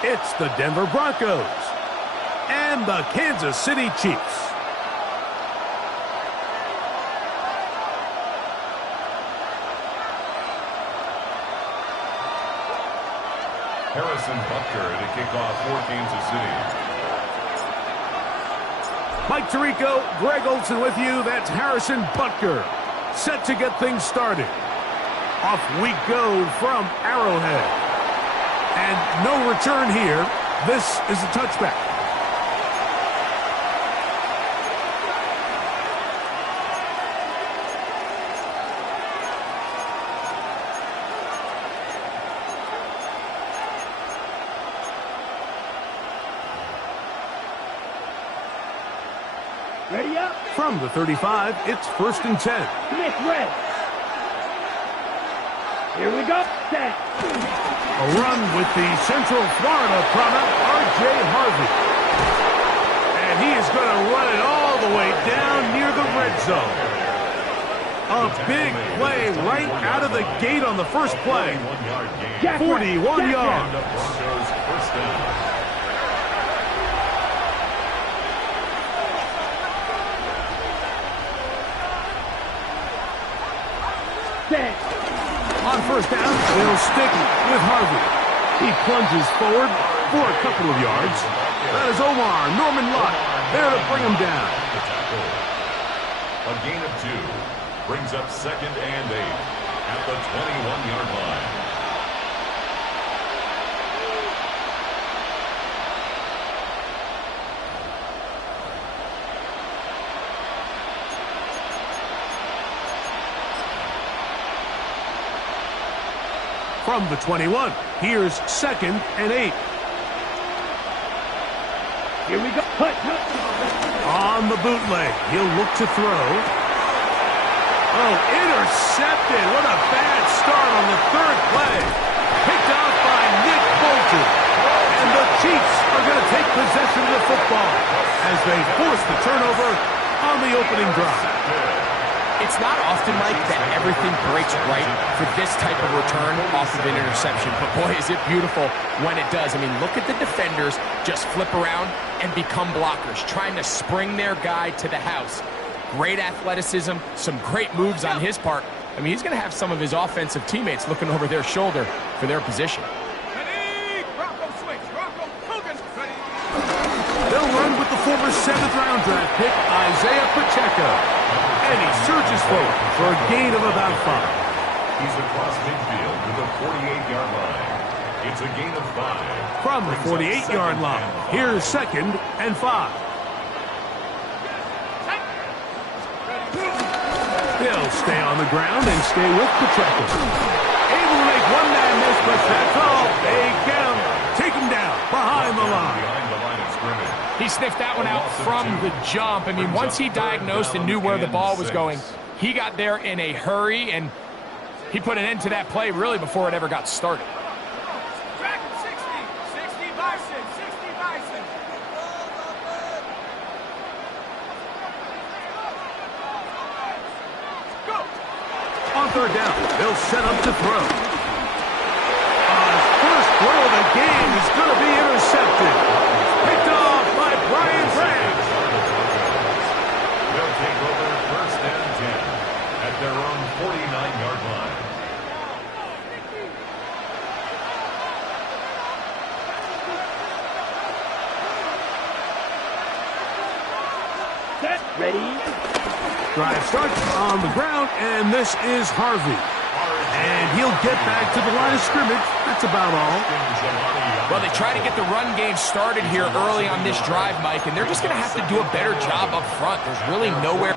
It's the Denver Broncos and the Kansas City Chiefs. Harrison Butker to kick off for Kansas City. Mike Tirico, Greg Olson with you. That's Harrison Butker, set to get things started. Off we go from Arrowhead. And no return here. This is a touchback. Ready up. From the 35, it's 1st and 10. Smith red. Here we go. Set. A run with the Central Florida product, R.J. Harvey. And he is going to run it all the way down near the red zone. A big play right out of the gate on the first play. 41 yards. On first down, they'll stick with Harvey. He plunges forward for a couple of yards. That is Omar Norman Lott there to bring him down. A gain of 2 brings up 2nd and 8 at the 21-yard line. From the 21, here's 2nd and 8. Here we go. Put. On the bootleg, he'll look to throw. Oh, intercepted. What a bad start on the 3rd play. Picked off by Nick Bolton. And the Chiefs are going to take possession of the football as they force the turnover on the opening drive. It's not often, Mike, that everything breaks right for this type of return off of an interception. But, boy, is it beautiful when it does. I mean, look at the defenders just flip around and become blockers, trying to spring their guy to the house. Great athleticism, some great moves on his part. I mean, he's going to have some of his offensive teammates looking over their shoulder for their position. They'll run with the former 7th-round draft pick, Isaiah Pacheco. And he surges forward for a gain of about 5. He's across midfield to the 48-yard line. It's a gain of 5. From the 48-yard line, here's 2nd and 5. They'll stay on the ground and stay with Pacheco. Able to make one-man miss, but that's all. They get him. Take him down behind the line. He sniffed that one out from the jump. I mean, once he diagnosed and knew where the ball was going, he got there in a hurry, and he put an end to that play really before it ever got started. Track 60 Bison. Go. On 3rd down, they'll set up to throw. First throw of the game is going to be intercepted. Picked off by Brian Branch. They'll take over 1st and 10 at their own 49-yard line. Set. Ready. Drive starts on the ground, and this is Harvey. And he'll get back to the line of scrimmage. That's about all. Well, they try to get the run game started here early on this drive, Mike, and they're just going to have to do a better job up front. There's really nowhere.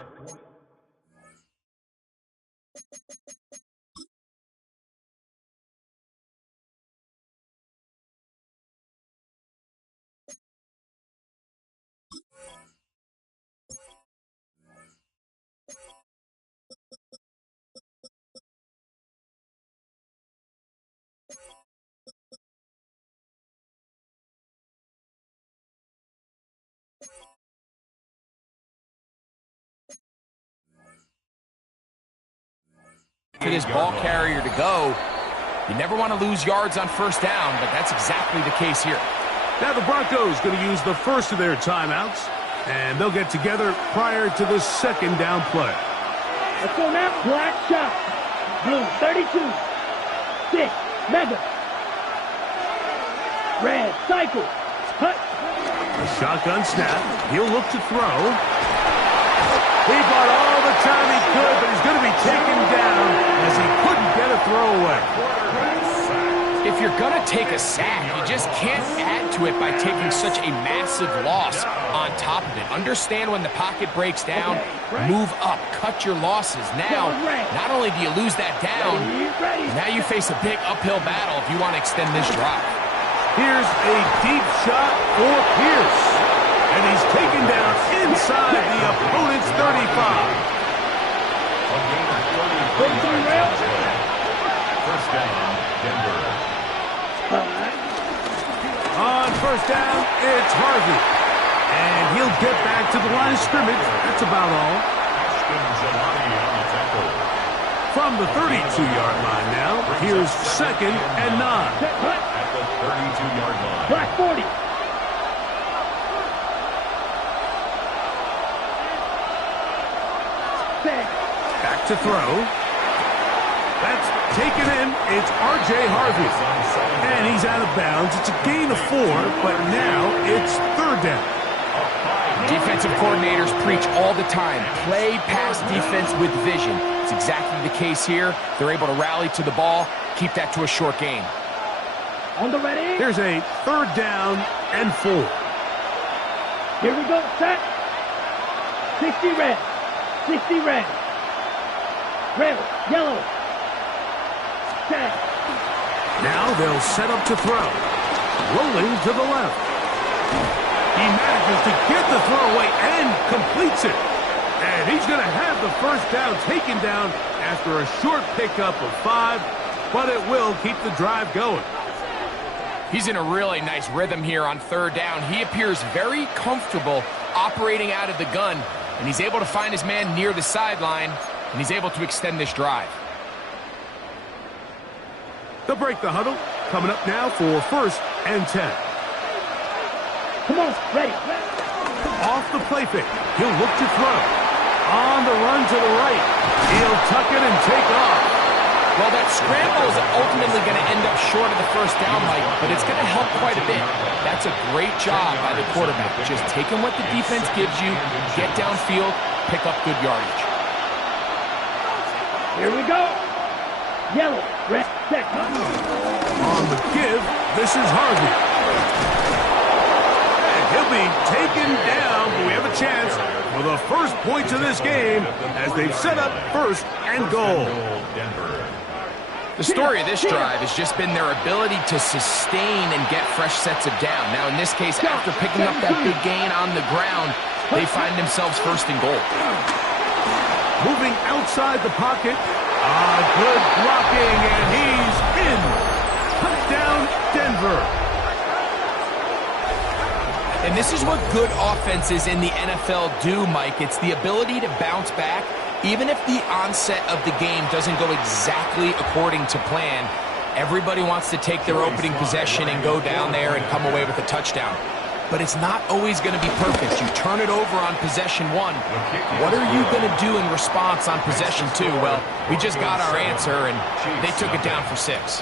For this ball carrier to go, You never want to lose yards on first down, but that's exactly the case here. Now the Broncos going to use the first of their timeouts, and they'll get together prior to the second down play. Let's go now. Black shot. Blue 32. 6. Mega. Red cycle. Cut. A shotgun snap. He'll look to throw. He bought all the time he could, but he's going to be taken down as he couldn't get a throwaway. If you're going to take a sack, you just can't add to it by taking such a massive loss on top of it. Understand when the pocket breaks down, move up, cut your losses. Now, not only do you lose that down, now you face a big uphill battle if you want to extend this drive. Here's a deep shot for Pierce. And he's taken down inside the opponent's 35. First down, Denver. On first down, it's Harvey. And he'll get back to the line of scrimmage. That's about all. From the 32-yard line now, here's second and 9. At the 32-yard line. Black 40. Back to throw. That's taken in. It's R.J. Harvey. And he's out of bounds. It's a gain of 4, but now it's third down. Defensive coordinators preach all the time, play pass defense with vision. It's exactly the case here. They're able to rally to the ball, keep that to a short gain. On the ready. There's a third down and 4. Here we go. Set. 60 red. 60 red. Red. Yellow. Set. Now they'll set up to throw. Rolling to the left. He manages to get the throw away and completes it. And he's going to have the first down taken down after a short pickup of 5, but it will keep the drive going. He's in a really nice rhythm here on third down. He appears very comfortable operating out of the gun, and he's able to find his man near the sideline, and he's able to extend this drive. They'll break the huddle. Coming up now for first and 10. Come on, ready. Off the play fake. He'll look to throw. On the run to the right. He'll tuck it and take off. Well, that scramble is ultimately going to end up short of the first down, Mike, but it's going to help quite a bit. That's a great job by the quarterback. Just taking what the defense gives you, get downfield, pick up good yardage. Here we go. Yellow, red, set. On the give, this is Harvey. And he'll be taken down, but we have a chance for the first points of this game as they've set up first and goal. The story of this drive has just been their ability to sustain and get fresh sets of down. Now, in this case, after picking up that big gain on the ground, they find themselves first and goal. Moving outside the pocket. Good blocking, and he's in. Touchdown, Denver. And this is what good offenses in the NFL do, Mike. It's the ability to bounce back, even if the onset of the game doesn't go exactly according to plan. Everybody wants to take their opening possession and go down there and come away with a touchdown. But it's not always going to be perfect. You turn it over on possession 1. What are you going to do in response on possession 2? Well, we just got our answer, and they took it down for 6.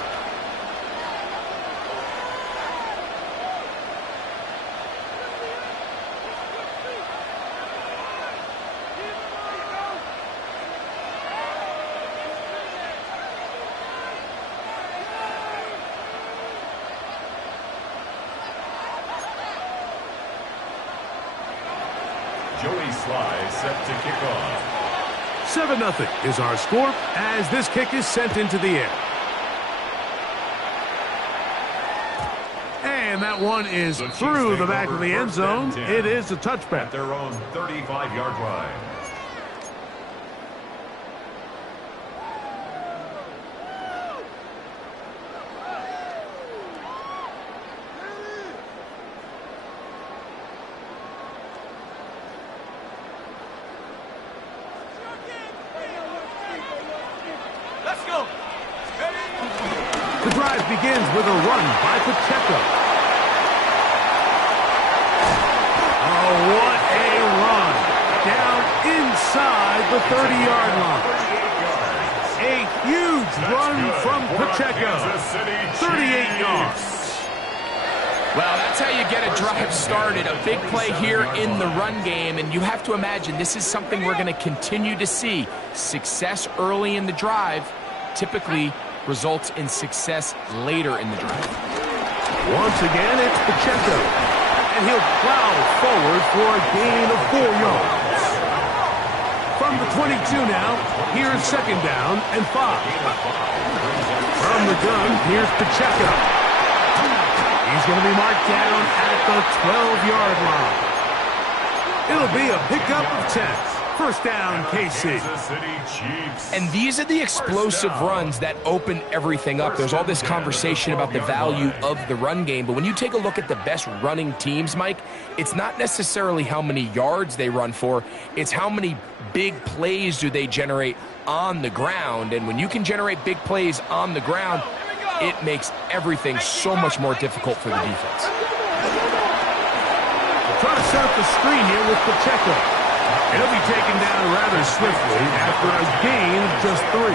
Joey Sly set to kick off. 7-0 is our score as this kick is sent into the air. And that one is through the back of the end zone. It is a touchback. At their own 35-yard line. Let's go. Ready? begins with a run by Pacheco. Oh, what a run. Down inside the 30-yard line. A huge run from Pacheco. 38 yards. Well, that's how you get a drive started. A big play here in the run game, and you have to imagine this is something we're going to continue to see. Success early in the drive typically results in success later in the drive. Once again, it's Pacheco, and he'll plow forward for a gain of 4 yards. From the 22 now, here's second down and 5. From the gun, here's Pacheco. He's going to be marked down at the 12-yard line. It'll be a pickup of 10. First down, KC. And these are the explosive runs that open everything up. There's all this conversation about the value of the run game, but when you take a look at the best running teams, Mike, it's not necessarily how many yards they run for, it's how many big plays do they generate on the ground. And when you can generate big plays on the ground, it makes everything so much more difficult for the defense. Trying to set up the screen here with Pacheco. He'll be taken down rather swiftly after a gain of just 3.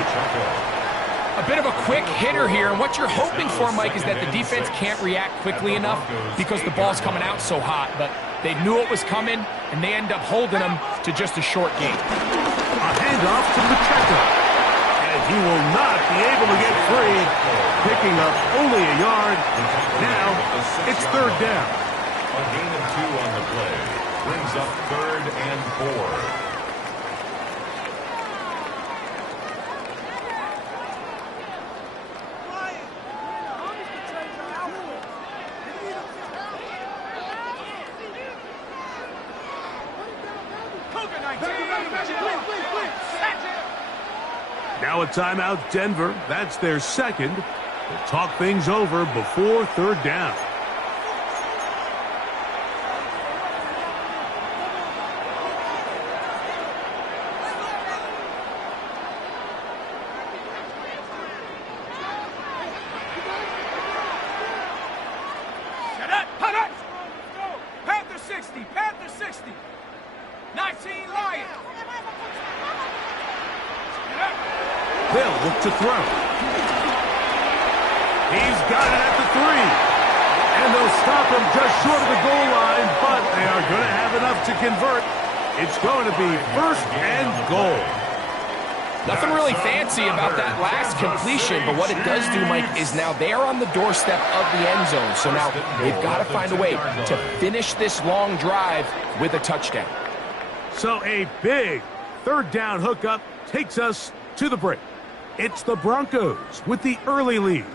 A bit of a quick hitter here, and what you're hoping for, Mike, is that the defense can't react quickly enough because the ball's coming out so hot, but they knew it was coming, and they end up holding them to just a short gain. A handoff to Pacheco, and he will not be able to get free, picking up only a yard. Now it's third down. A gain of 2 on the play brings up 3rd and 4. Now a timeout, Denver. That's their second. They'll talk things over before third down. Panther 60, Panther 60. 19 Lions. They'll look to throw. He's got it at the 3. And they'll stop him just short of the goal line, but they are going to have enough to convert. It's going to be first and goal. Nothing really fancy about that last completion, but what it does do, Mike, is now they're on the doorstep of the end zone. So now they've got to find a way to finish this long drive with a touchdown. So a big third down hookup takes us to the break. It's the Broncos with the early lead.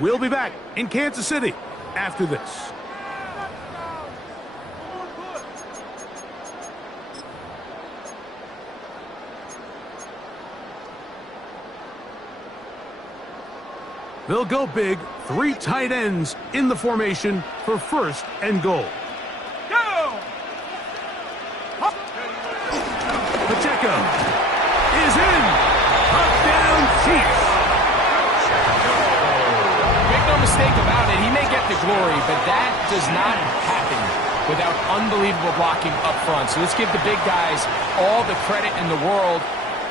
We'll be back in Kansas City after this. They'll go big, 3 tight ends in the formation for first and goal. Go! Pacheco is in. Touchdown, Chiefs. Make no mistake about it, he may get the glory, but that does not happen without unbelievable blocking up front. So let's give the big guys all the credit in the world.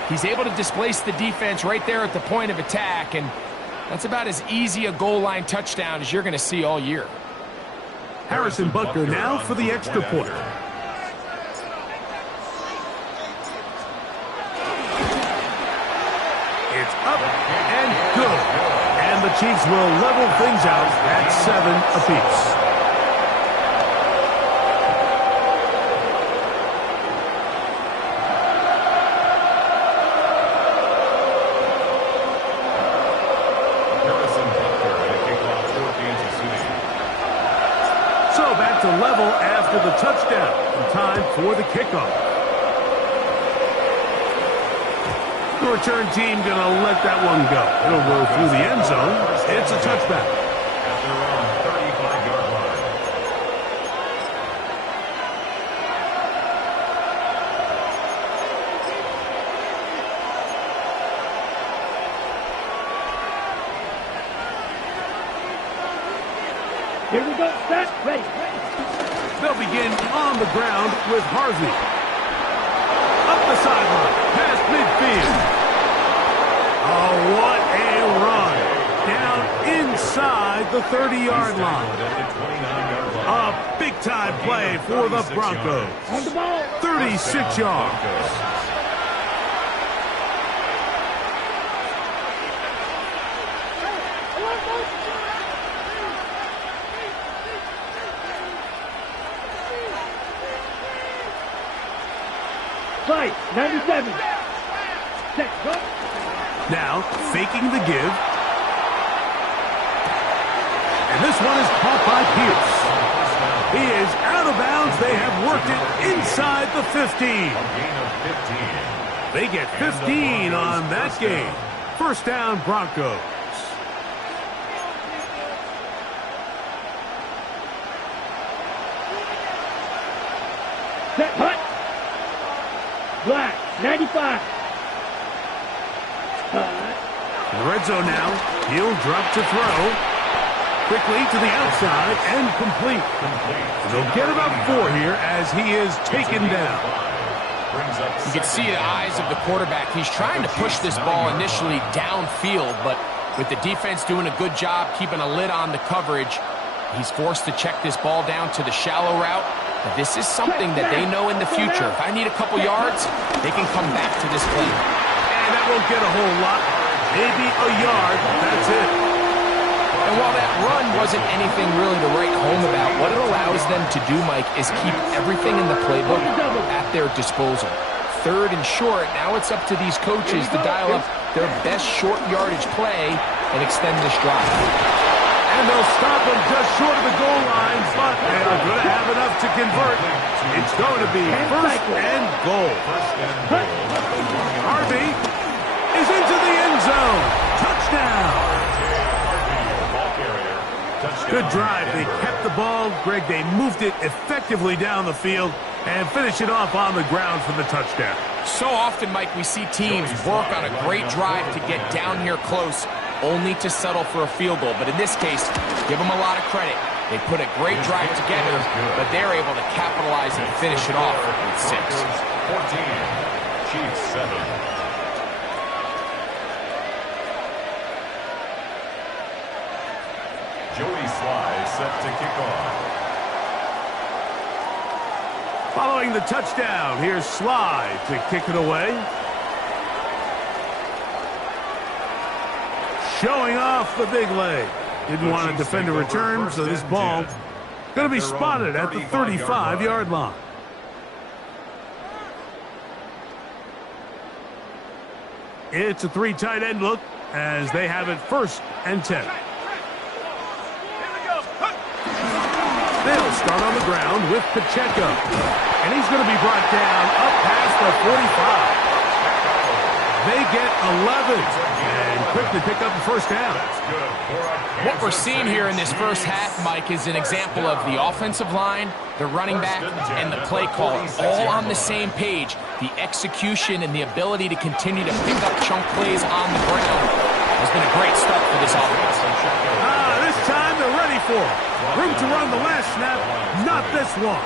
He's able to displace the defense right there at the point of attack, and that's about as easy a goal line touchdown as you're going to see all year. Harrison Butker now for the extra point. It's up and good. And the Chiefs will level things out at 7 apiece. To level after the touchdown. In time for the kickoff. The return team going to let that one go. It'll roll through the end zone. It's a touchback. At their own 35-yard line. Here we go. Set. Ready. They'll begin on the ground with Harvey. Up the sideline, past midfield. Oh, what a run. Down inside the 30-yard line. A big-time play for the Broncos. On the ball. 36 yards. Fight. 97. Set. Go. Now, faking the give. And this one is caught by Pierce. He is out of bounds. They have worked it inside the 15. They get 15 on that game. First down, Broncos. Set. Hut. Black. 95. In the red zone now. He'll drop to throw. Quickly to the outside and complete. They'll get about 4 here as he is taken down. You can see the eyes of the quarterback. He's trying to push this ball initially downfield, but with the defense doing a good job keeping a lid on the coverage, he's forced to check this ball down to the shallow route. But this is something that they know in the future. If I need a couple yards, they can come back to this play. And that won't get a whole lot. Maybe a yard. That's it. And while that run wasn't anything really to write home about, what it allows them to do, Mike, is keep everything in the playbook at their disposal. Third and short, now it's up to these coaches to dial up their best short yardage play and extend this drive. And they'll stop them just short of the goal line, but they are going to have enough to convert. It's going to be first and goal. Harvey is into the end zone. Touchdown. Good drive. They kept the ball. Greg, they moved it effectively down the field and finished it off on the ground for the touchdown. So often, Mike, we see teams work on a great drive to get down here close, only to settle for a field goal. But in this case, give them a lot of credit. They put a great drive together, but they're able to capitalize and finish it off with 6. 14, Chiefs 7. Joey Sly set to kick off. Following the touchdown, here's Sly to kick it away. Showing off the big leg. Didn't want to defend a return, so this ball going to be spotted at the 35-yard line. It's a 3 tight end look as they have it first and 10. They'll start on the ground with Pacheco. And he's going to be brought down up past the 45. They get 11 and quickly pick up the first down. What we're seeing here in this first half, Mike, is an example of the offensive line, the running back, and the play caller all on the same page. The execution and the ability to continue to pick up chunk plays on the ground has been a great start for this offense. This time they're ready for it. Room to run the last snap, not this one.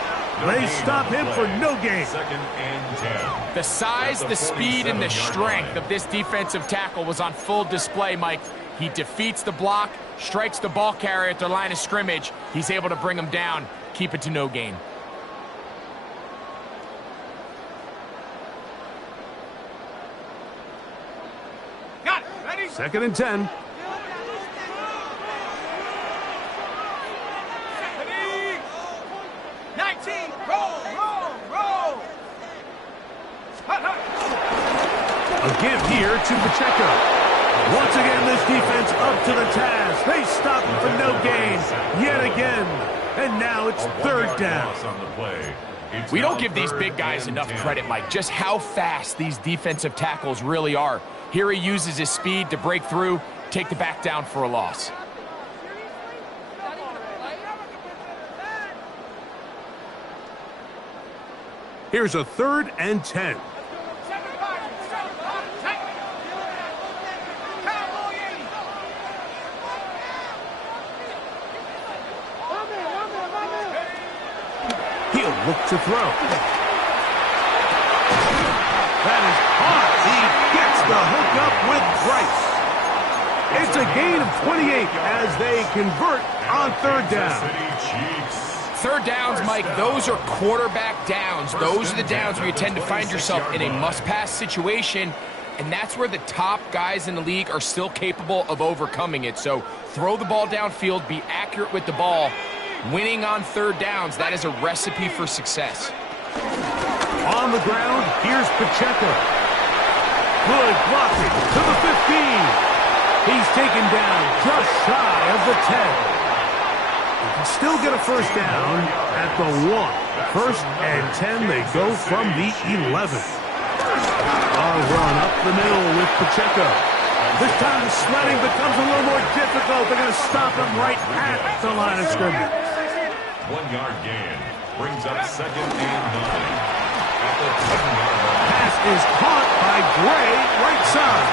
They stop him for no gain. Second and 10. The size, the speed, and the strength of this defensive tackle was on full display, Mike. He defeats the block, strikes the ball carrier at their line of scrimmage. He's able to bring him down, keep it to no gain. Got it. Ready? Second and 10. Ready? 19. Roll, roll, roll. Hut, hut. A give here to Pacheco. Once again, this defense up to the task. They stop him for no gain yet again. And now it's third down. We don't give these big guys enough credit, Mike, just how fast these defensive tackles really are. Here he uses his speed to break through, take the back down for a loss. Here's a third and 10. He'll look to throw. That is caught. He gets the hook up with Bryce. It's a gain of 28 as they convert on third down. Third downs, Mike, those are quarterback downs. Those are the downs where you tend to find yourself in a must-pass situation, and that's where the top guys in the league are still capable of overcoming it. So throw the ball downfield, be accurate with the ball. Winning on third downs, that is a recipe for success. On the ground, here's Pacheco. Good blocking to the 15. He's taken down just shy of the 10. He can still get a first down at the 1. First and 10, they go from the 11. A run up the middle with Pacheco. This time the sledding becomes a little more difficult. They're going to stop him right at the line of scrimmage. 1 yard gain brings up second and 9. At the 10-yard line. Pass is caught by Gray, right side.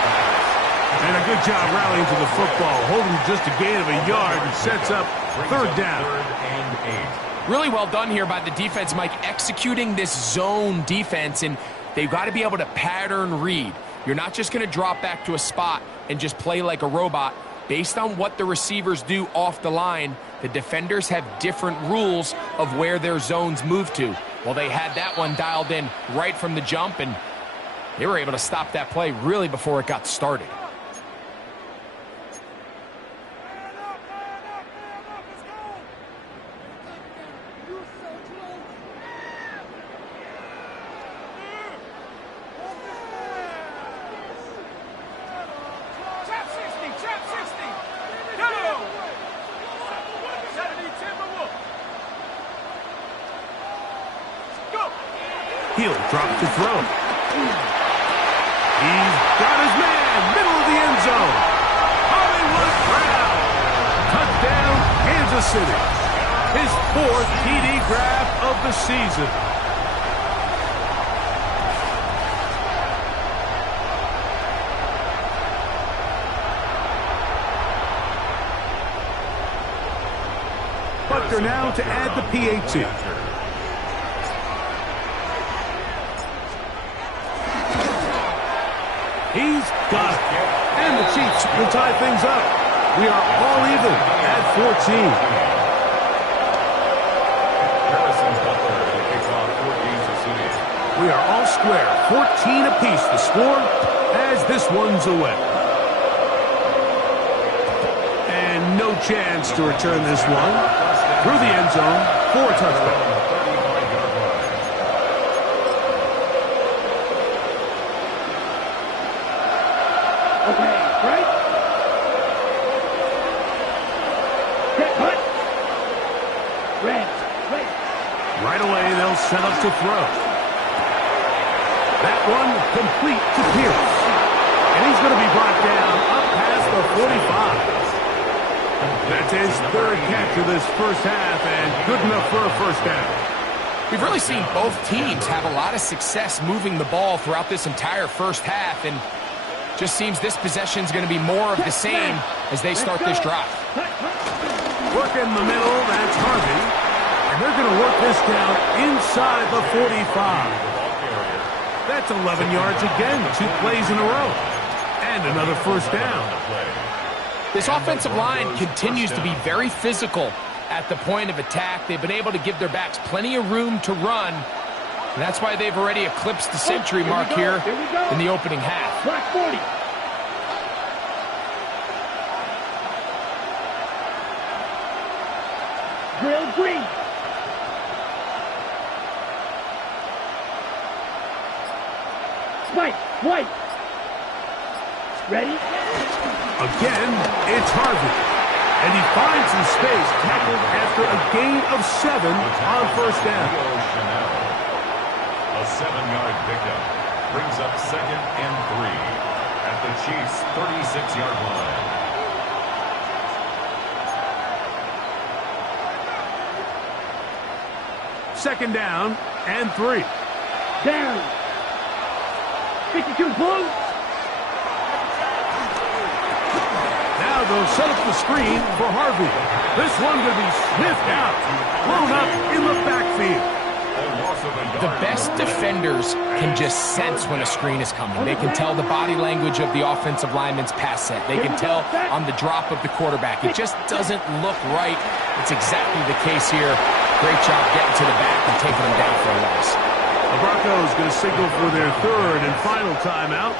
And a good job rallying to the football, holding just a gain of a yard and sets up third down. Third and 8. Really well done here by the defense, Mike, executing this zone defense, and they've got to be able to pattern read. You're not just going to drop back to a spot and just play like a robot. Based on what the receivers do off the line, the defenders have different rules of where their zones move to. Well, they had that one dialed in right from the jump, and they were able to stop that play really before it got started. He'll drop to throw. He's got his man, middle of the end zone. Hollywood Brown. Touchdown, Kansas City. His 4th TD grab of the season. But they're now to add the PAT. He's got it. And the Chiefs will tie things up. We are all even at 14. We are all square. 14 apiece the score as this one's away. And no chance to return this one. Through the end zone for a touchdown. Okay, right? Set, hut. Red. Right away, they'll set up to throw. That one complete to Pierce. And he's going to be brought down up past the 45. That's his 3rd catch of this first half, and good enough for a first down. We've really seen both teams have a lot of success moving the ball throughout this entire first half, and just seems this possession is going to be more of the same as they start this drive. Work in the middle, that's Harvey. And they're going to work this down inside the 45. That's 11 yards again, 2 plays in a row. And another first down. This offensive line continues to be very physical at the point of attack. They've been able to give their backs plenty of room to run. And that's why they've already eclipsed the century mark here in the opening half. Black 40. Drill green. Spike, white. Ready? Again, it's Harvey. And he finds some space, tackled after a gain of 7 on first down. A 7-yard pickup brings up second and 3 at the Chiefs' 36-yard line. Second down and 3. Down. 52 blue. Now they'll set up the screen for Harvey. This one going to be sniffed out, blown up in the backfield. The best defenders can just sense when a screen is coming. They can tell the body language of the offensive lineman's pass set. They can tell on the drop of the quarterback. It just doesn't look right. It's exactly the case here. Great job getting to the back and taking them down for a loss. The Broncos going to signal for their third and final timeout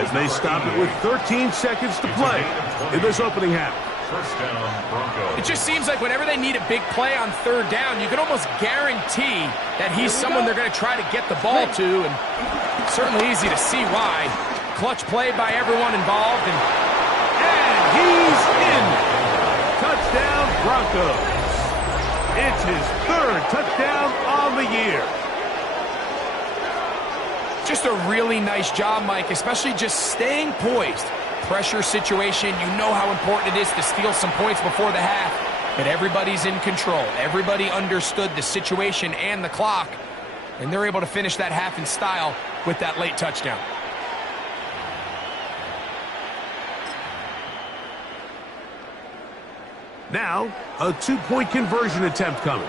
as they stop it with 13 seconds to play in this opening half. First down, Broncos. It just seems like whenever they need a big play on third down, you can almost guarantee that he's someone they're going to try to get the ball to, and certainly easy to see why. Clutch play by everyone involved, and he's in. Touchdown, Broncos. It's his third touchdown on the year. just a really nice job, Mike, especially just staying poised. Pressure situation, you know how important it is to steal some points before the half, but everybody's in control. Everybody understood the situation and the clock, and they're able to finish that half in style with that late touchdown. Now, a two-point conversion attempt coming.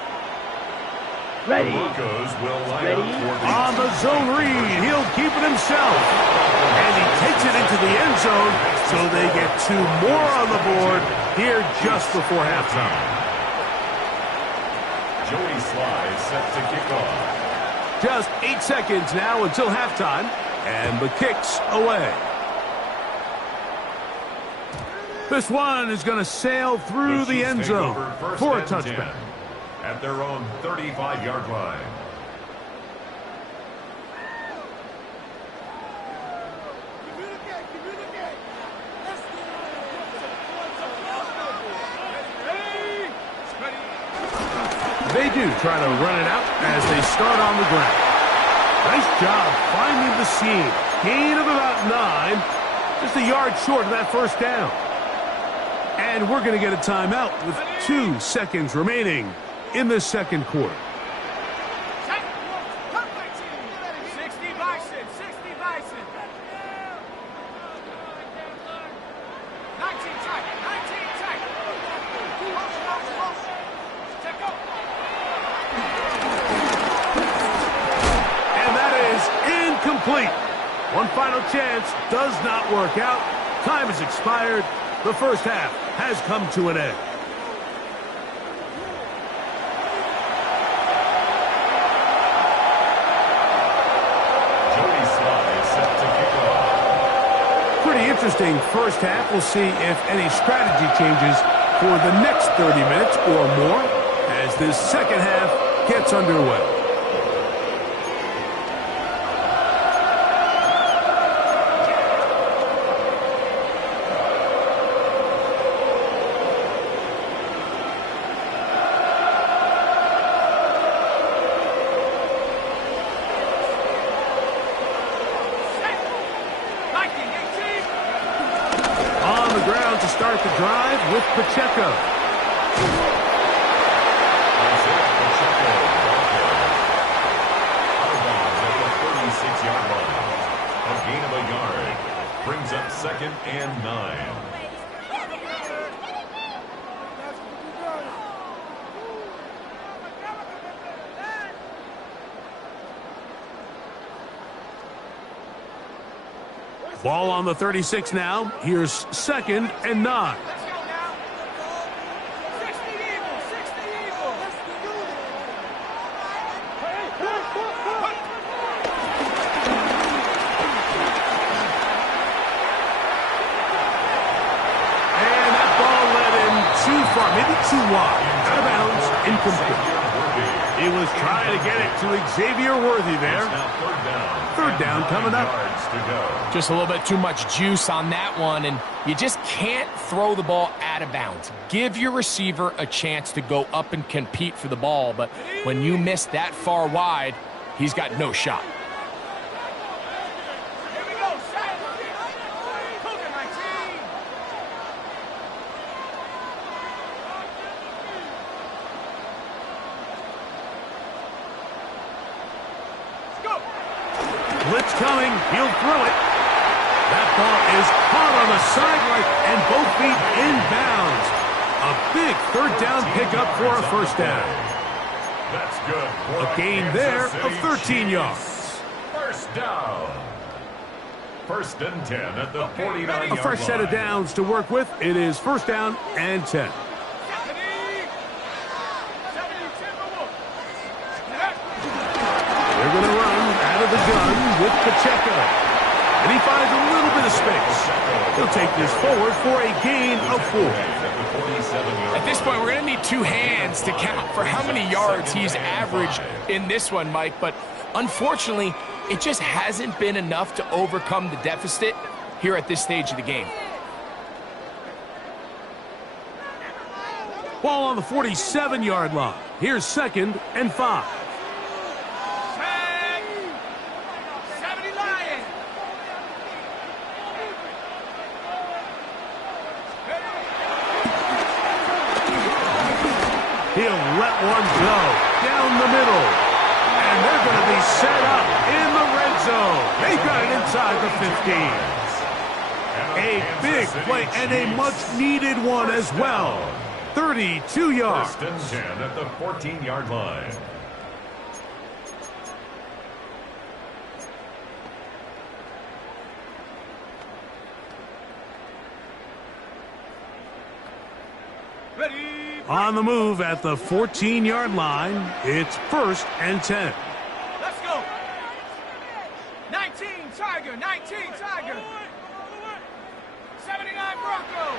Ready. Broncos will line Ready. up for the On the zone read, he'll keep it himself. And he takes it into the end zone, so they get two more on the board here just before halftime. Joey Sly set to kick off. Just 8 seconds now until halftime, and the kick's away. This one is going to sail through the end Chiefs take zone over first for a and touchback. 10 at their own 35-yard line. They do try to run it out as they start on the ground. Nice job finding the seam. Gain of about 9. Just a yard short of that first down. And we're going to get a timeout with 2 seconds remaining in the second quarter. 60 Bison, 60 Bison. 19 tight, 19 tight. Check up. And that is incomplete. One final chance does not work out. Time has expired. The first half has come to an end. Joey Sly set to kick off. Pretty interesting first half. We'll see if any strategy changes for the next 30 minutes or more as this second half gets underway. Start the drive with Pacheco. Isaiah Pacheco, out of bounds at the 36-yard line. A gain of a yard brings up 2nd and 9. Ball on the 36 now. Here's 2nd and 9. Let's go now. 60 Eagles, 60 Eagles. And that ball led him too far, maybe too wide. Out of bounds, incomplete. He was trying to get it to Xavier Worthy there. Now third down. Third down coming up. Yards to go. Just a little bit too much juice on that one, and you just can't throw the ball out of bounds. Give your receiver a chance to go up and compete for the ball, but when you miss that far wide, he's got no shot. Here we go, set. Cougar 19. Let's go. Blitz coming. He'll throw it. That ball is caught on the sideline and both feet inbounds. A big third down pickup for a first down. That's good. For A gain there of 13 yards. First down. First and 10 at the 49-yard A fresh set of line. downs to work with. It is first down and 10. They're going to run out of the gun with Pacheco. And he finds a little bit of space. He'll take this forward for a gain of 4. At this point, we're going to need two hands to count for how many yards he's averaged in this one, Mike. But unfortunately, it just hasn't been enough to overcome the deficit here at this stage of the game. Ball on the 47-yard line. Here's second and 5. He'll let one go down the middle. And they're going to be set up in the red zone. They got it inside the 15. A big play and a much-needed one as well. 32 yards. First and 10 at the 14-yard line. On the move at the 14-yard line, it's first and 10. Let's go. 19 Tiger, 19 Tiger. 79 Bronco.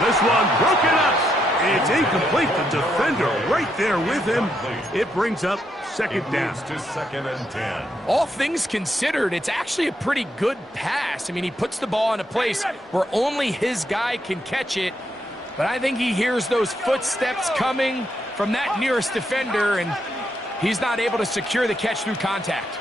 This one broken up. It's incomplete. The defender right there with him. It brings up second down. To second and 10. All things considered, it's actually a pretty good pass. I mean, he puts the ball in a place where only his guy can catch it. But I think he hears those footsteps coming from that nearest defender, and he's not able to secure the catch through contact.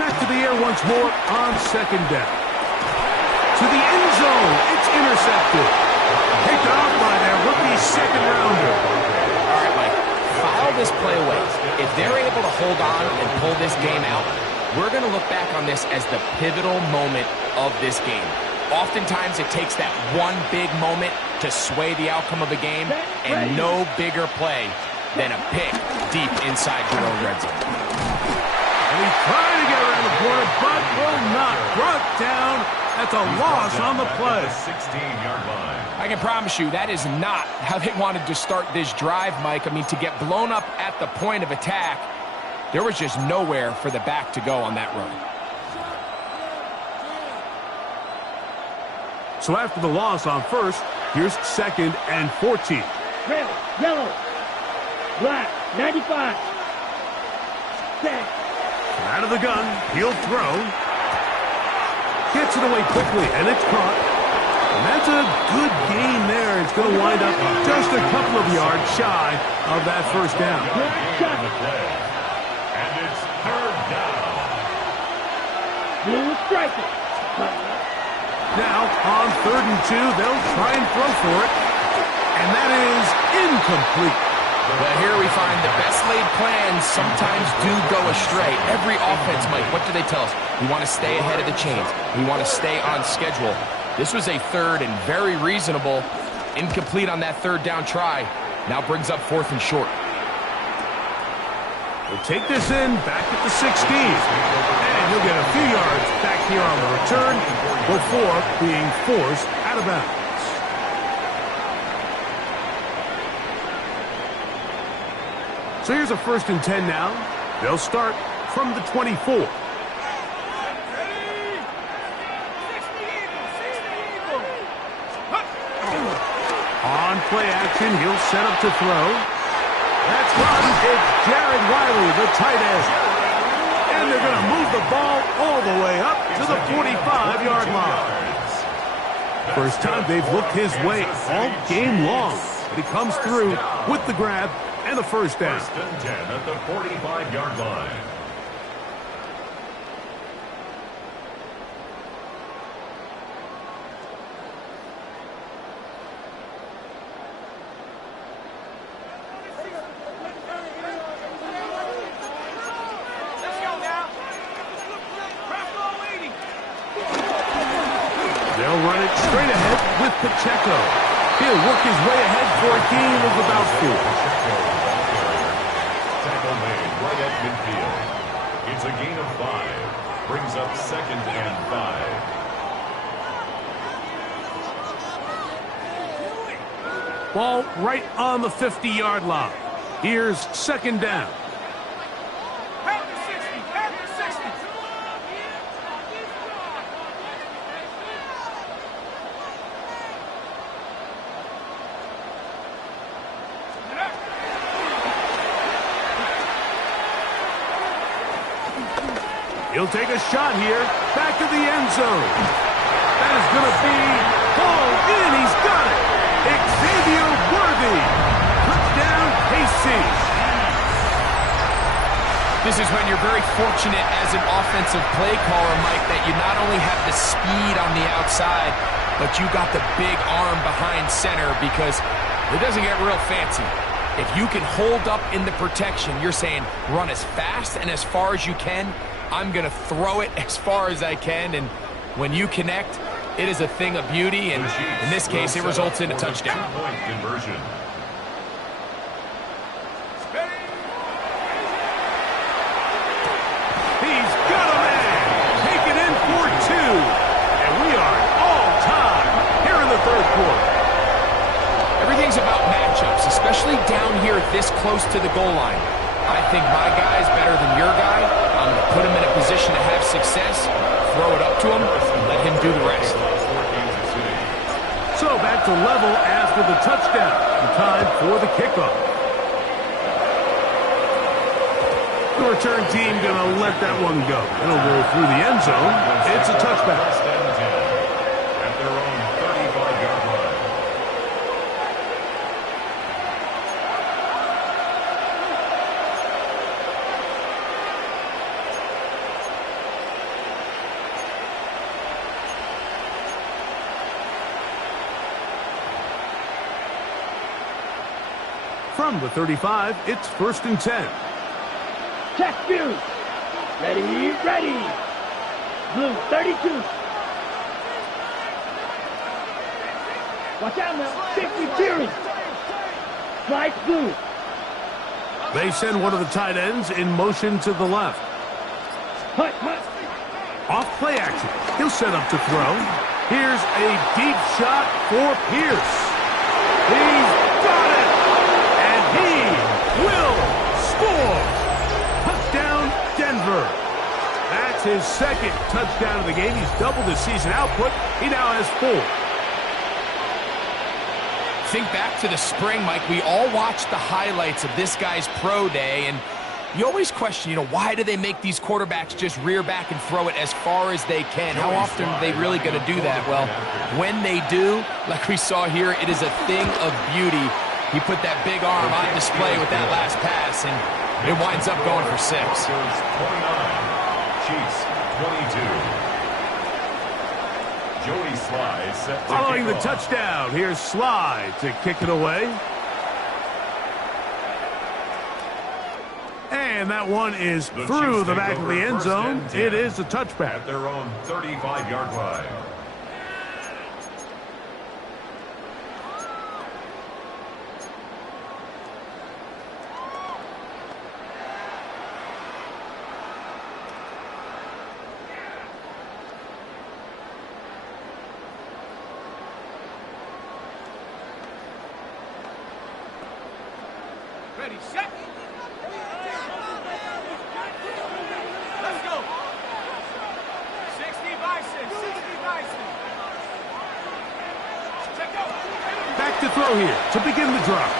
Back to the air once more on second down. To the end zone. It's intercepted. Picked off by their rookie second rounder. All right, Mike, file this play away. If they're able to hold on and pull this game out, we're going to look back on this as the pivotal moment of this game. Oftentimes, it takes that one big moment to sway the outcome of a game, and no bigger play than a pick deep inside your own red zone. And he's trying to get around the corner, but will not. Brought down at the loss on the play. 16-yard line. I can promise you that is not how they wanted to start this drive, Mike. I mean, to get blown up at the point of attack, there was just nowhere for the back to go on that run. So after the loss on first, here's second and 14. Red, yellow, black, 95. Set. Out of the gun, he'll throw. Gets it away quickly, and it's caught. And that's a good gain there. It's going to wind up just a couple of yards shy of that first down. And it's third down. Blue striker. Now, on 3rd and 2, they'll try and throw for it. And that is incomplete. Well, here we find the best laid plans sometimes do go astray. Every offense, Mike, what do they tell us? We want to stay ahead of the chains. We want to stay on schedule. This was a third and very reasonable. Incomplete on that third down try. Now brings up 4th and short. We'll take this in back at the 16. And he'll get a few yards back here on the return before being forced out of bounds. So here's a 1st and 10 now. They'll start from the 24. On play action, he'll set up to throw. That's run. It's Jared Wiley, the tight end. And they're going to move the ball all the way up to the 45-yard line. First time they've looked his way all game long. But he comes through with the grab and the first down. First and 10 at the 45-yard line. They'll run it straight ahead with Pacheco. He'll work his way ahead for a gain of about 4. Tackle made right at midfield. It's a gain of 5. Brings up 2nd and 5. Ball right on the 50-yard line. Here's 2nd down. Half the 60, half the 60. He'll take a shot here. Back to the end zone. That is going to be hauled in. He's got it. Xavier Worthy. Touchdown, KC. This is when you're very fortunate as an offensive play caller, Mike, that you not only have the speed on the outside, but you got the big arm behind center, because it doesn't get real fancy. If you can hold up in the protection, you're saying run as fast and as far as you can. I'm going to throw it as far as I can, and when you connect, it is a thing of beauty, and in this case, it results in a touchdown. Two-point conversion. He's got a man. Take it in for 2. And we are all time here in the 3rd quarter. Everything's about matchups, especially down here this close to the goal line. I think my guy's better than your guy. I'm going to put him in a position to have success, throw it up to him, and let him do the rest. So back to level after the touchdown. And time for the kickoff. The return team going to let that one go. It'll go through the end zone. It's a touchback. First and 10 at their own 35-yard line. From the 35, it's 1st and 10. Check view. Ready, ready. Blue, 32. Watch out now. 50 Fury. Slide blue. They send one of the tight ends in motion to the left. Hut, hut. Off play action. He'll set up to throw. Here's a deep shot for Pierce. He's got it. And he will score. Touchdown, Denver. That's his 2nd touchdown of the game. He's doubled his season output. He now has 4. Think back to the spring, Mike. We all watched the highlights of this guy's pro day, and you always question, why do they make these quarterbacks just rear back and throw it as far as they can? How often are they really going to do that? Well, when they do, like we saw here, it is a thing of beauty. He put that big arm on display with that last pass, and it winds up going for 6. 29, Chiefs 22. Joey Sly set to Following the kick off. touchdown, here's Sly to kick it away. And that one is through the back of the end zone. It is a touchback. At their own 35-yard line. Ready, set. Let's go. 60 Bison, 60 Bison. Check out. Back to throw here to begin the drive.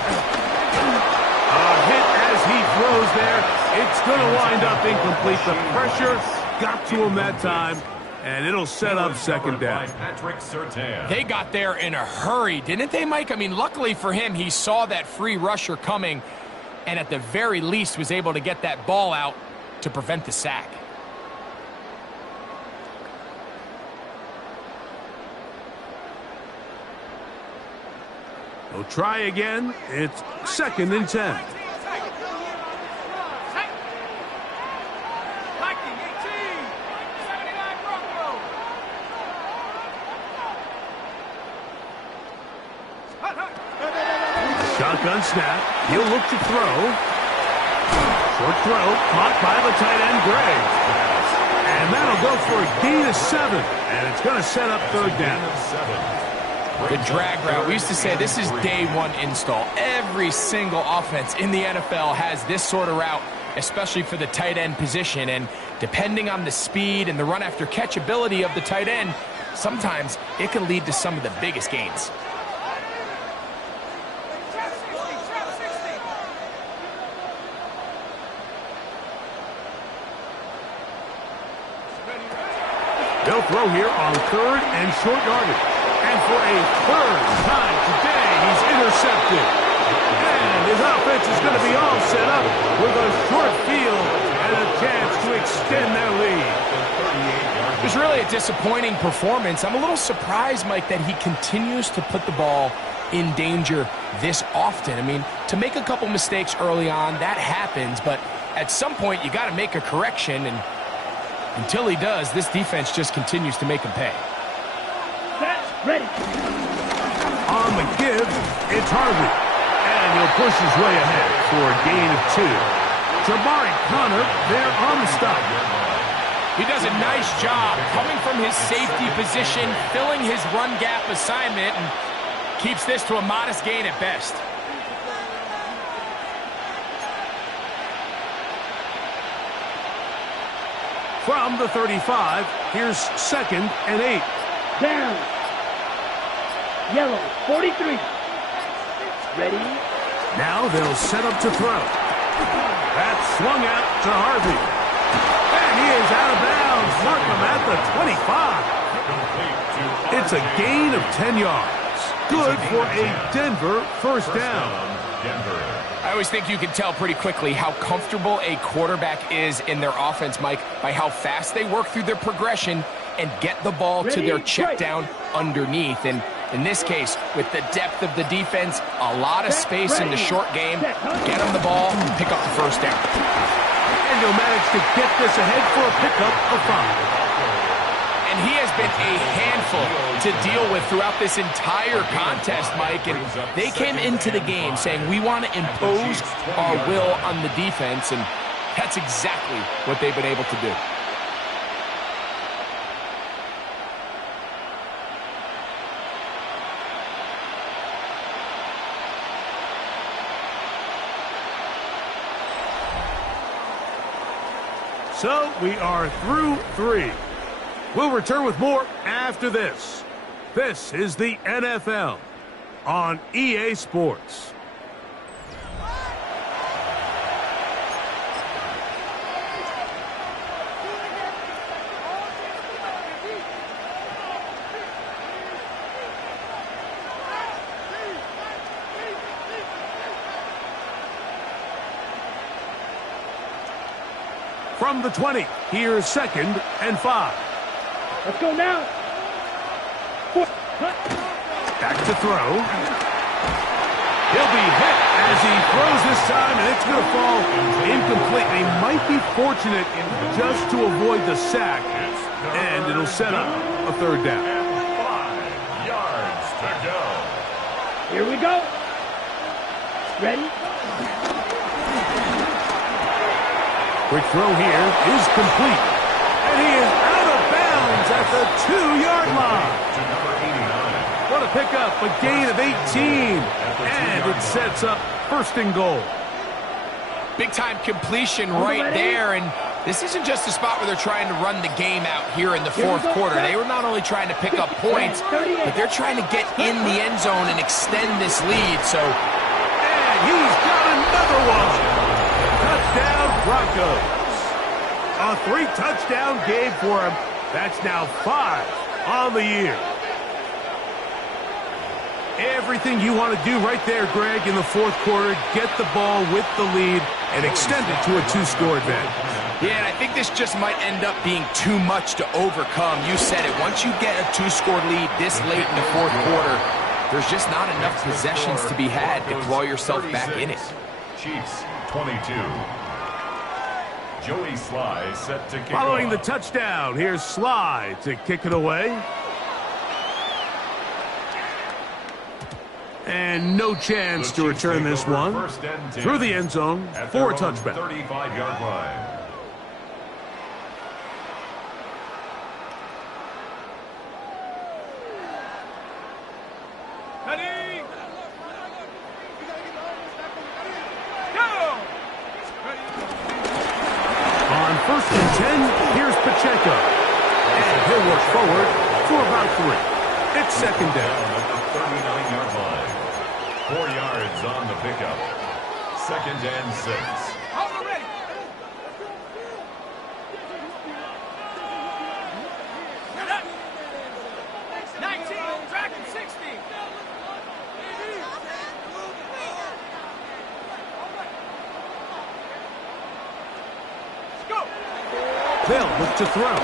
A hit as he throws there. It's going to wind up incomplete. The pressure got to him that time, and it'll set up 2nd down. Patrick Surtain. They got there in a hurry, didn't they, Mike? I mean, luckily for him, he saw that free rusher coming, and at the very least was able to get that ball out to prevent the sack. They'll try again. It's 2nd and 10. Shotgun snap. He'll look to throw. Short throw, caught by the tight end, Gray. And that'll go for a gain of 7. And it's going to set up third down. The drag route. We used to say this is day one install. Every single offense in the NFL has this sort of route, especially for the tight end position. And depending on the speed and the run after catch ability of the tight end, sometimes it can lead to some of the biggest gains. They'll throw here on third and short yardage. And for a third time today, he's intercepted. And his offense is going to be all set up with a short field and a chance to extend their lead. It was really a disappointing performance. I'm a little surprised, Mike, that he continues to put the ball in danger this often. I mean, to make a couple mistakes early on, that happens, but at some point you got to make a correction, and until he does, this defense just continues to make him pay. Ready. On the give, it's Harvey. And he'll push his way ahead for a gain of 2. Jabari Connor there on the stop. He does a nice job coming from his safety position, filling his run gap assignment, and keeps this to a modest gain at best. From the 35, here's 2nd and 8. Down. Yellow, 43. Ready. Now they'll set up to throw. That's swung out to Harvey. And he is out of bounds. Markham at the 25. It's a gain of 10 yards. Good for a Denver first down. I always think you can tell pretty quickly how comfortable a quarterback is in their offense, Mike, by how fast they work through their progression and get the ball to their check down underneath. And in this case, with the depth of the defense, a lot of space in the short game, get them the ball, pick up the first down. And he'll manage to get this ahead for a pickup of 5. And he has been a handful to deal with throughout this entire contest, Mike. And they came into the game saying, we want to impose our will on the defense, and that's exactly what they've been able to do. So we are through 3. We'll return with more after this. This is the NFL on EA Sports. From the 20, here's 2nd and 5. Let's go now. Back to throw. He'll be hit as he throws this time, and it's going to fall incomplete. He might be fortunate just to avoid the sack, and it'll set up a third down. 5 yards to go. Here we go. Ready? Quick throw here is complete. And he is out of bounds at the 2-yard line. To number 89. What a pickup, a gain of 18. And it sets up 1st and goal. Big-time completion right there, and this isn't just a spot where they're trying to run the game out here in the 4th quarter. They were not only trying to pick up points, but they're trying to get in the end zone and extend this lead. So, and he's got another one. Touchdown Broncos. A 3-touchdown game for him. That's now 5 on the year. Everything you want to do right there, Greg, in the 4th quarter. Get the ball with the lead and extend it to a 2-score advantage. yeah, and I think this just might end up being too much to overcome. You said it. Once you get a 2-score lead this late in the 4th quarter, there's just not enough possessions to be had to claw yourself back in it. Chiefs 22. Joey Sly set to kick Following off. the touchdown, here's Sly to kick it away. And no chance to return this one through the end zone for a touchback. 35-yard line. Ready? Go! On 1st and 10, here's Pacheco. And he'll work forward for about 3. It's 2nd down. At the 39-yard line. 4 yards on the pickup. 2nd and 6. Hold ready. Get up. 19, tracking 60. Let's go. They'll look to throw.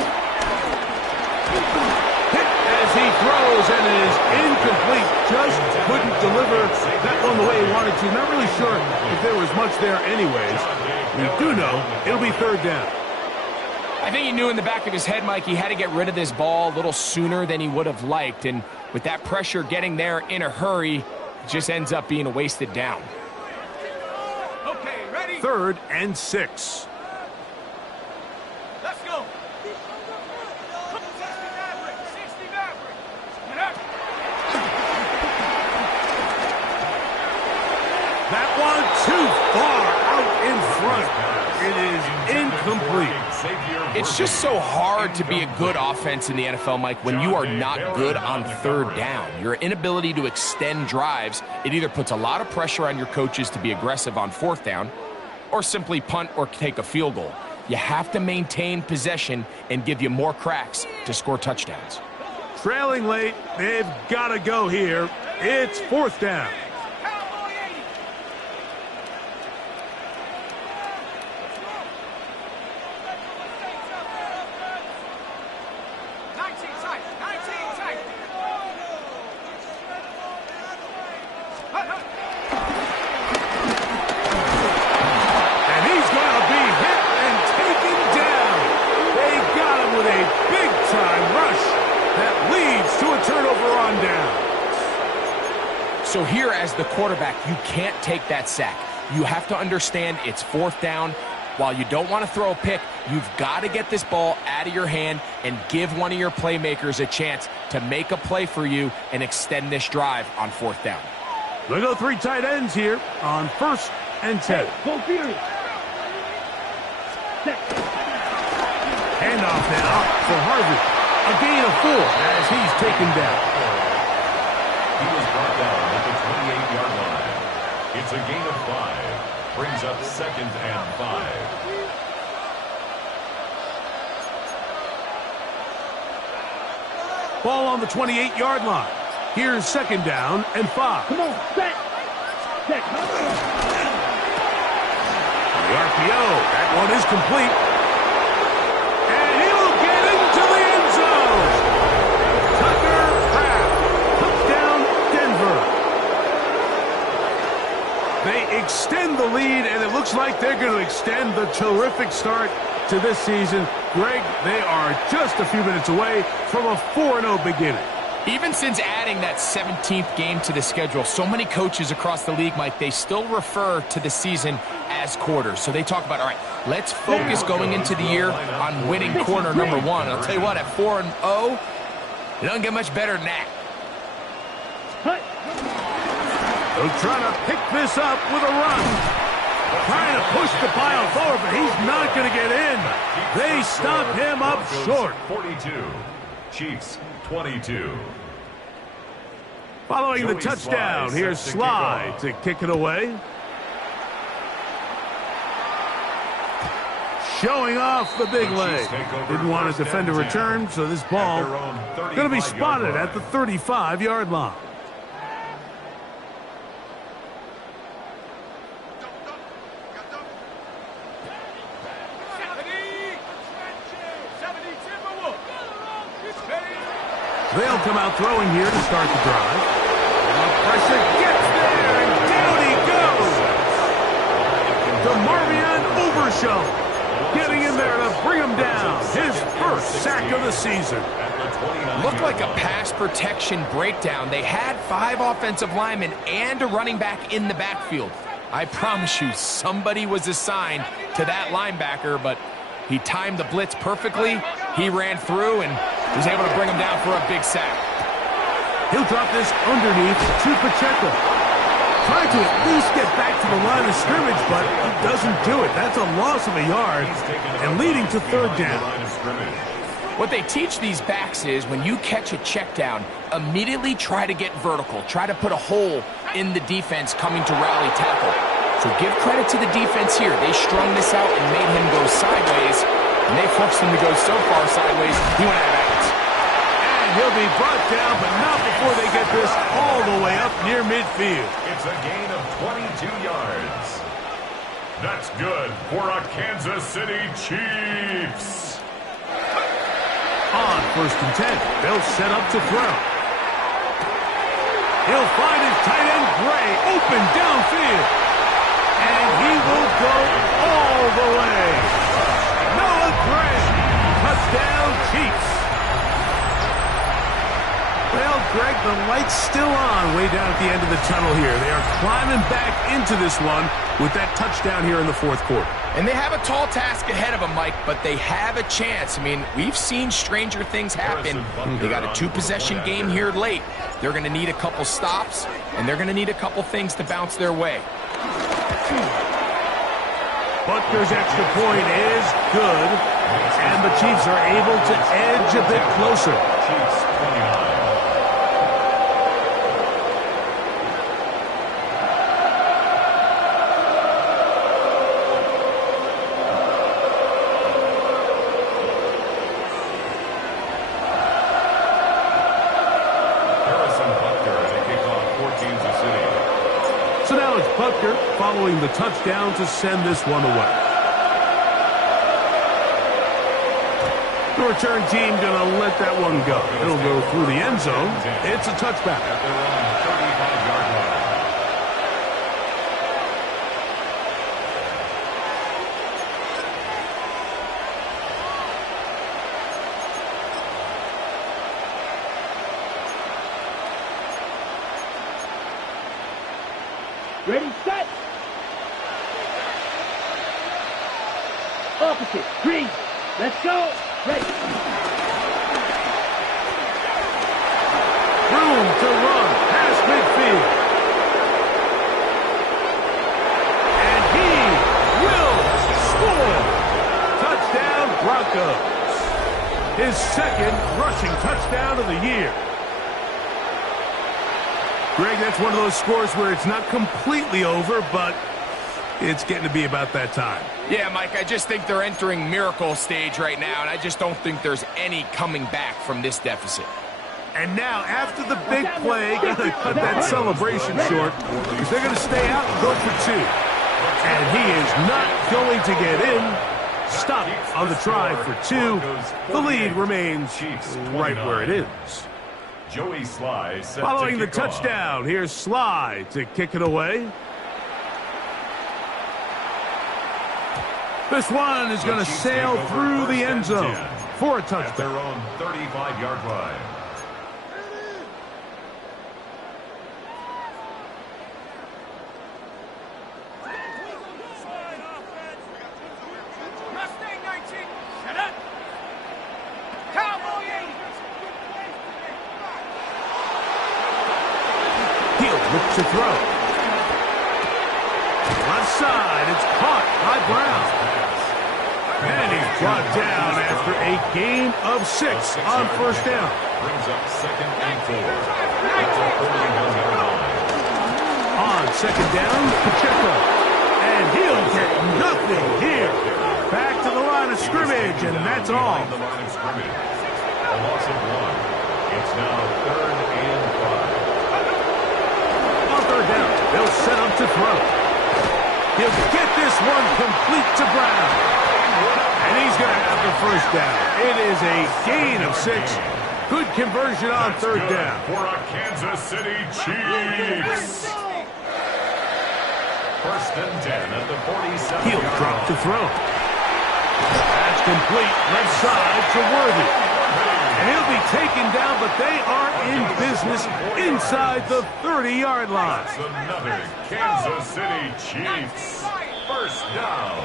Hit as he throws, and it is incomplete. Just couldn't deliver that one the way he wanted to. Not really sure if there was much there anyways. We do know it'll be 3rd down. I think he knew in the back of his head, Mike, he had to get rid of this ball a little sooner than he would have liked. And with that pressure getting there in a hurry, it just ends up being a wasted down. Okay, ready? 3rd and 6. Let's go. 60 Maverick. 60 Maverick. Get up. That one too far out in front. It is incomplete. It's just so hard to be a good offense in the NFL, Mike, when you are not good on 3rd down. Your inability to extend drives, it either puts a lot of pressure on your coaches to be aggressive on 4th down or simply punt or take a field goal. You have to maintain possession and give you more cracks to score touchdowns. Trailing late, they've got to go here. It's 4th down. Cowboy 80. And he's going to be hit and taken down. They got him with a big-time rush that leads to a turnover on down. So here as the quarterback, you can't take that sack. You have to understand it's 4th down. While you don't want to throw a pick, you've got to get this ball out of your hand and give one of your playmakers a chance to make a play for you and extend this drive on 4th down. They go 3 tight ends here on 1st and 10. Go Fury. Set. Handoff now for Harvey. A gain of 4 as he's taken down. He was brought down at the 28-yard line. It's a gain of 5. Brings up 2nd and 5. Ball on the 28-yard line. Here's 2nd down and 5. Come on, set. Set. The RPO, that one is complete. And he'll get into the end zone. Tucker Kraft, touchdown Denver. They extend the lead, and it looks like they're going to extend the terrific start to this season. Greg, they are just a few minutes away from a 4-0 beginning. Even since adding that 17th game to the schedule, so many coaches across the league, Mike, they still refer to the season as quarters. So they talk about, all right, let's focus going into the year on winning quarter number 1. I'll tell you what, at 4-0, it doesn't get much better than that. They'll try to pick this up with a run. Trying to push the pile forward, but he's not going to get in. They stop him up short. 42. Chiefs 22. Following the touchdown, here's Sly to kick it away. Showing off the big leg. Didn't want to defend a return, so this ball going to be spotted at the 35-yard line. They'll come out throwing here to start the drive. Pressure gets there, and down he goes. DeMarvion Overshown getting in there to bring him down. His first sack of the season. At the 29 Looked like a yard line. pass protection breakdown. They had 5 offensive linemen and a running back in the backfield. I promise you, somebody was assigned to that linebacker, but he timed the blitz perfectly. He ran through and was able to bring him down for a big sack. He'll drop this underneath to Pacheco. Trying to at least get back to the line of scrimmage, but he doesn't do it. That's a loss of a yard and leading to third down. What they teach these backs is when you catch a check down, immediately try to get vertical. Try to put a hole in the defense coming to rally tackle. So give credit to the defense here. They strung this out and made him go sideways, and they forced him to go so far sideways, he went out of bounds. And he'll be brought down, but not before they get this all the way up near midfield. It's a gain of 22 yards. That's good for a Kansas City Chiefs. On 1st and 10, they'll set up to throw. He'll find his tight end, Gray, open downfield. And he will go all the way. Noah Gray, touchdown Chiefs. Well, Greg, the light's still on way down at the end of the tunnel here. They are climbing back into this one with that touchdown here in the 4th quarter. And they have a tall task ahead of them, Mike, but they have a chance. I mean, we've seen stranger things happen. They got a 2-possession game here late. They're going to need a couple stops, and they're going to need a couple things to bounce their way. Butker's extra point is good, and the Chiefs are able to edge a bit closer. Chiefs 29. Butker following the touchdown to send this one away. The return team going to let that one go. It'll go through the end zone. It's a touchback. At their own 35-yard line. Ready, set. Opposite, green. Let's go. Ready. Room to run past midfield. And he will score. Touchdown Broncos. His 2nd rushing touchdown of the year. Greg, that's one of those scores where it's not completely over, but it's getting to be about that time. Yeah, Mike, I just think they're entering miracle stage right now, and I just don't think there's any coming back from this deficit. And now, after the big play, got to cut that celebration short because they're going to stay out and go for 2. And he is not going to get in. Stop on the try for 2. The lead remains right where it is. Joey Sly set Following to the kick off. touchdown, here's Sly to kick it away. This one is going to sail through the end zone for a At their touchdown. own 35-yard line. Mustang 19, shut up. Cowboy 80. He'll look to throw. Left side, it's caught by Brown. And he's brought down after a gain of 6 on 1st down. Brings up 2nd and 4. That's a 41-yard line. On 2nd down, Pacheco. And he'll get nothing here. Back to the line of scrimmage, and that's all. Behind the line of scrimmage. A loss of 1. It's now 3rd and 5. On 3rd down, they'll set up to throw. He'll get this one complete to Brown. And he's going to have the 1st down. It is a gain of 6. Good conversion on That's 3rd good down. for a Kansas City Chiefs. 1st and 10 at the 47. He'll drop to throw. That's complete. Left side to Worthy. And he'll be taken down, but they are in business inside the 30-yard line. That's another Kansas City Chiefs first down.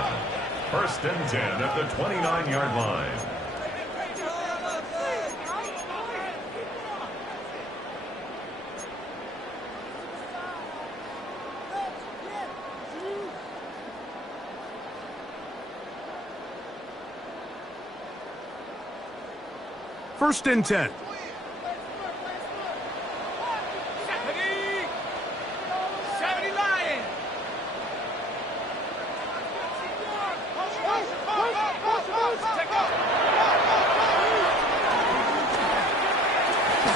First and 10 at the 29-yard line. First and 10.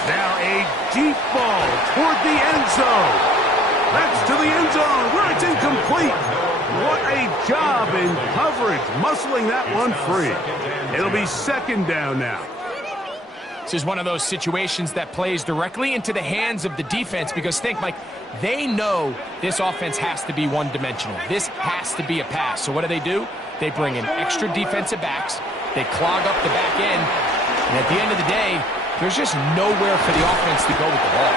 Now a deep ball toward the end zone. That's to the end zone where it's incomplete. What a job in coverage, muscling that one free. It'll be second down now. This is one of those situations that plays directly into the hands of the defense because think, Mike, they know this offense has to be one-dimensional. This has to be a pass. So what do? They bring in extra defensive backs. They clog up the back end. And at the end of the day, there's just nowhere for the offense to go with the ball.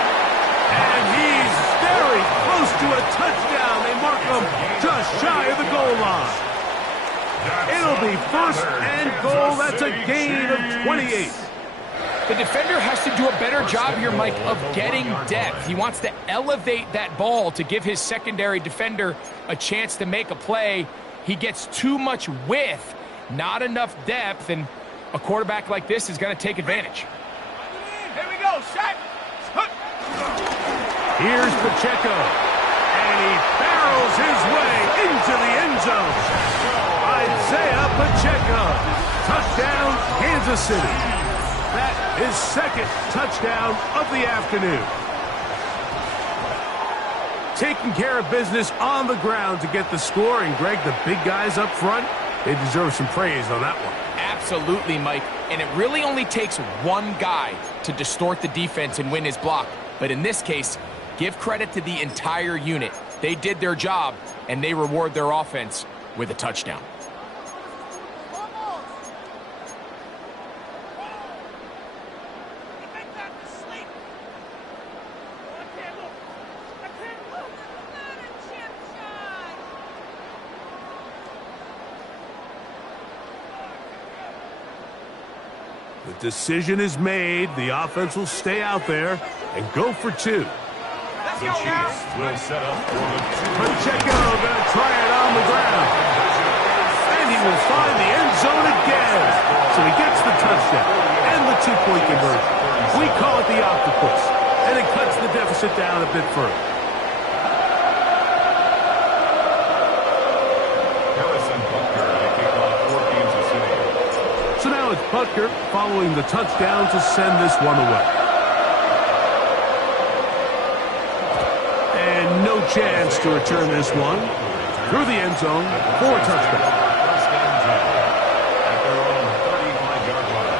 And he's very close to a touchdown. They mark him just shy of the goal line. It'll be first and goal. That's a gain of 28. The defender has to do a better job here, Mike, of getting depth. He wants to elevate that ball to give his secondary defender a chance to make a play. He gets too much width, not enough depth, and a quarterback like this is going to take advantage. Here we go, Shaq. Here's Pacheco, and he barrels his way into the end zone. Isaiah Pacheco, touchdown, Kansas City. That is second touchdown of the afternoon. Taking care of business on the ground to get the score, and Greg, the big guys up front, they deserve some praise on that one. Absolutely, Mike. And it really only takes one guy to distort the defense and win his block. But in this case, give credit to the entire unit. They did their job, and they reward their offense with a touchdown. The decision is made. The offense will stay out there and go for two. The Chiefs will set up for the Pacheco going to try it on the ground. And he will find the end zone again. So he gets the touchdown and the two-point conversion. We call it the octopus. And it cuts the deficit down a bit further. So now it's Butker following the touchdown to send this one away. And no chance to return this one through the end zone for a touchdown. First and 10 at their own 35-yard line.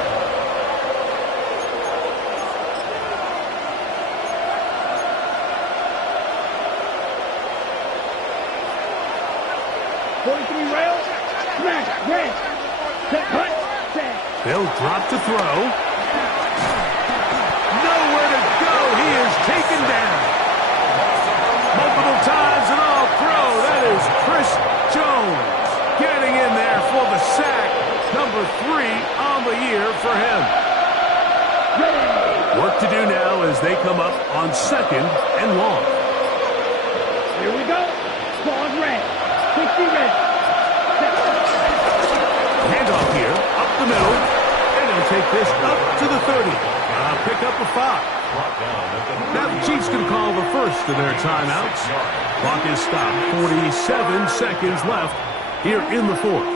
Rail, smash, red, set, cut, set. They'll drop to throw. Nowhere to go. He is taken down. Multiple times and all throw. That is Chris Jones getting in there for the sack. Number 3 on the year for him. Work to do now as they come up on second and long. Here we go. Ball red. 60 red. Handoff here, up the middle, and he'll take this up to the 30. Pick up a 5. Now the Chiefs can call the first of their timeouts. Clock is stopped. 47 seconds left here in the fourth.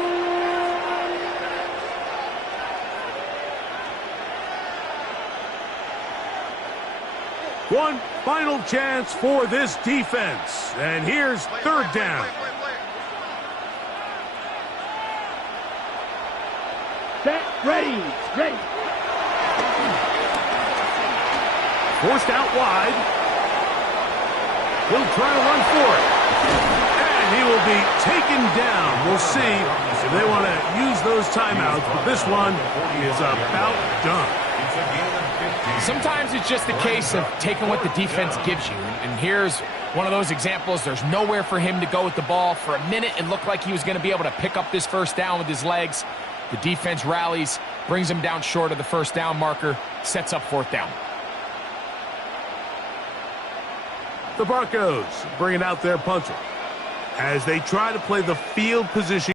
One final chance for this defense. And here's third down. Set, ready, ready. Forced out wide. He'll try to run for it. And He will be taken down. We'll see if they want to use those timeouts, but this one is about done. It's a gain of 15. Sometimes it's just a case of taking what the defense gives you. And here's one of those examples. There's nowhere for him to go with the ball. For a minute, it looked like he was going to be able to pick up this first down with his legs. The defense rallies, brings him down short of the first down marker, sets up fourth down. The Broncos bringing out their punter as they try to play the field position